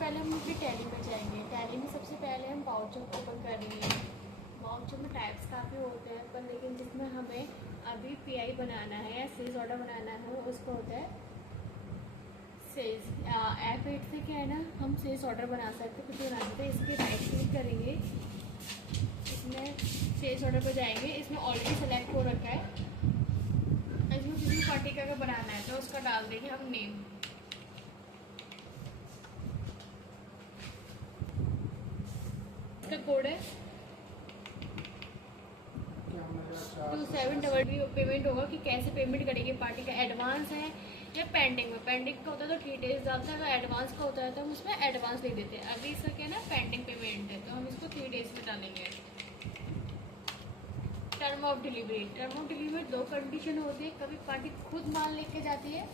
पहले हम अपनी टैली में जाएंगे। टैली में सबसे पहले हम वाउचर ओपन करेंगे। वाउचर में टाइप्स काफ़ी होते हैं, पर लेकिन जिसमें हमें अभी पीआई बनाना है या सेल्स ऑर्डर बनाना है उसको होता है सेल्स। F8 से क्या है ना, हम सेल्स ऑर्डर बना सकते हैं, कुछ बना सकते हैं। इसके राइट क्लिक करेंगे, इसमें सेल्स ऑर्डर पर जाएंगे। इसमें ऑलरेडी सेलेक्ट हो रखा है। इसमें किसी भी पार्टी का अगर बनाना है तो उसका डाल देंगे हम नेम। इसका कोड है 27 पेमेंट होगा कि कैसे पेमेंट करेंगे पार्टी का, एडवांस है या पेंडिंग में। पेंडिंग का होता है तो डिटेल्स डालते हैं, अगर एडवांस का होता है तो हम उसमें एडवांस लिख देते हैं। अभी इसका क्या है ना, पेंडिंग पेमेंट है तो हम इसको 3 डेज में डालेंगे। Term of delivery, term of delivery में 2 कंडीशन होती है, कभी पार्टी खुद माल लेके जाती है,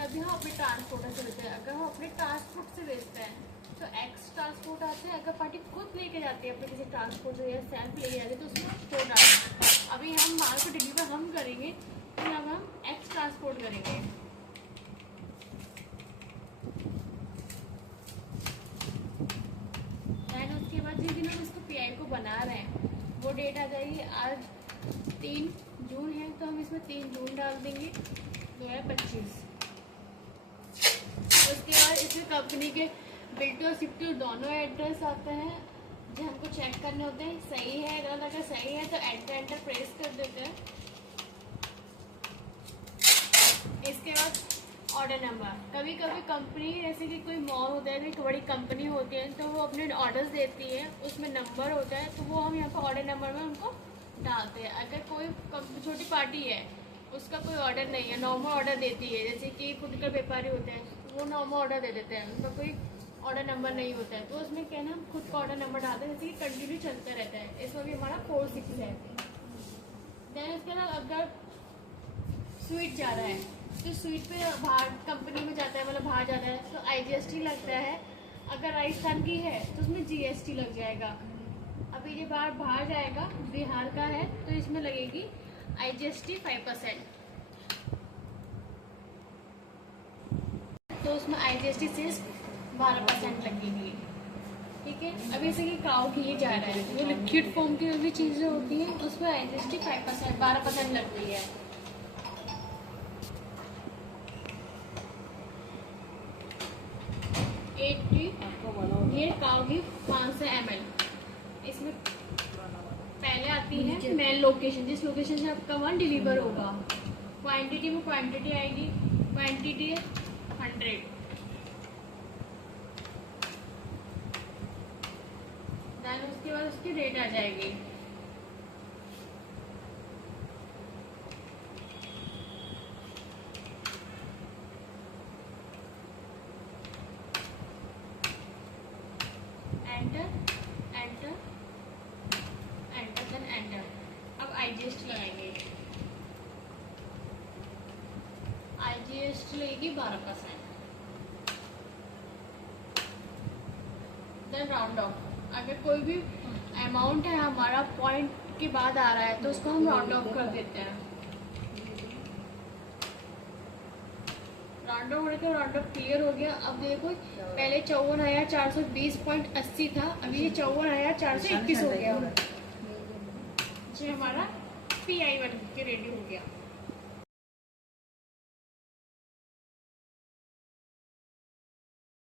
कभी हम अपने ट्रांसपोर्टर से भेजते हैं। अगर हम अपने ट्रांसपोर्ट से भेजते हैं तो एक्स ट्रांसपोर्ट आते हैं, अगर पार्टी खुद लेके जाती है अपने किसी ट्रांसपोर्ट से या सेल्फ लेके जाती है तो उसमें कोड आते हैं। अभी हम माल को डिलीवर हम करेंगे तो अब हम एक्स ट्रांसपोर्ट करेंगे। एंड उसके बाद जिस दिन हम इसको पीआई को बना रहे हैं वो डेट आ जाएगी। आज 3 जून है तो हम इसमें 3 जून डाल देंगे 2025। उसके बाद इसमें कंपनी के बिल्टू और सिप्टू दोनों एड्रेस आते हैं जो हमको चेक करने होते हैं सही है। अगर सही है तो एंटर प्रेस कर देते हैं। इसके बाद ऑर्डर नंबर, कभी कभी कंपनी जैसे कि कोई मॉल होता है, कोई बड़ी कंपनी होती है तो वो अपने ऑर्डर्स देती है, उसमें नंबर होता है तो वो हम यहाँ पर ऑर्डर नंबर में उनको डालते हैं। अगर कोई छोटी पार्टी है उसका कोई ऑर्डर नहीं है, नॉर्मल ऑर्डर देती है, जैसे कि फुटकर व्यापारी होते हैं वो नॉर्मल ऑर्डर दे देते हैं, उनका कोई ऑर्डर नंबर नहीं होता है तो उसमें क्या है ना, हम खुद का ऑर्डर नंबर डालते हैं, जैसे कि कंटिन्यू चलता रहता है। इसमें भी हमारा 46 है। देन उसके बाद अगर स्वीट जा रहा है तो स्वीट पे बाहर कंपनी में जाता है, मतलब बाहर जाता है तो IGST लगता है। अगर राजस्थान की है तो उसमें GST लग जाएगा। अभी ये बाहर जाएगा, बिहार का है तो इसमें लगेगी IGST 5%। तो उसमें IGST सिर्फ 12% लगेगी। ठीक है। अभी जैसे कि काऊ घी जा रहा है, जो लिक्विड फॉर्म की जो भी चीज़ें होती हैं उसमें IGST 5% 12% लगती है। ये काऊ घी 500 ml। इसमें पहले आती है मेन लोकेशन, जिस लोकेशन से आपका वहाँ डिलीवर होगा। क्वांटिटी में क्वांटिटी आएगी, क्वांटिटी 100। देन उसके बाद उसकी रेट आ जाएगी। Enter enter enter then enter. अब IGST लगाएंगे। IGST लगेगी 12%। देन राउंड ऑफ, अगर कोई भी अमाउंट है हमारा पॉइंट के बाद आ रहा है तो उसको हम राउंड ऑफ कर देते हैं। राउंड ऑफ करके राउंड ऑफ क्लियर हो गया। अब देखो पहले 54,420.80 था, अभी ये 54,421 हो गया। जो हमारा PI बन के रेडी हो गया।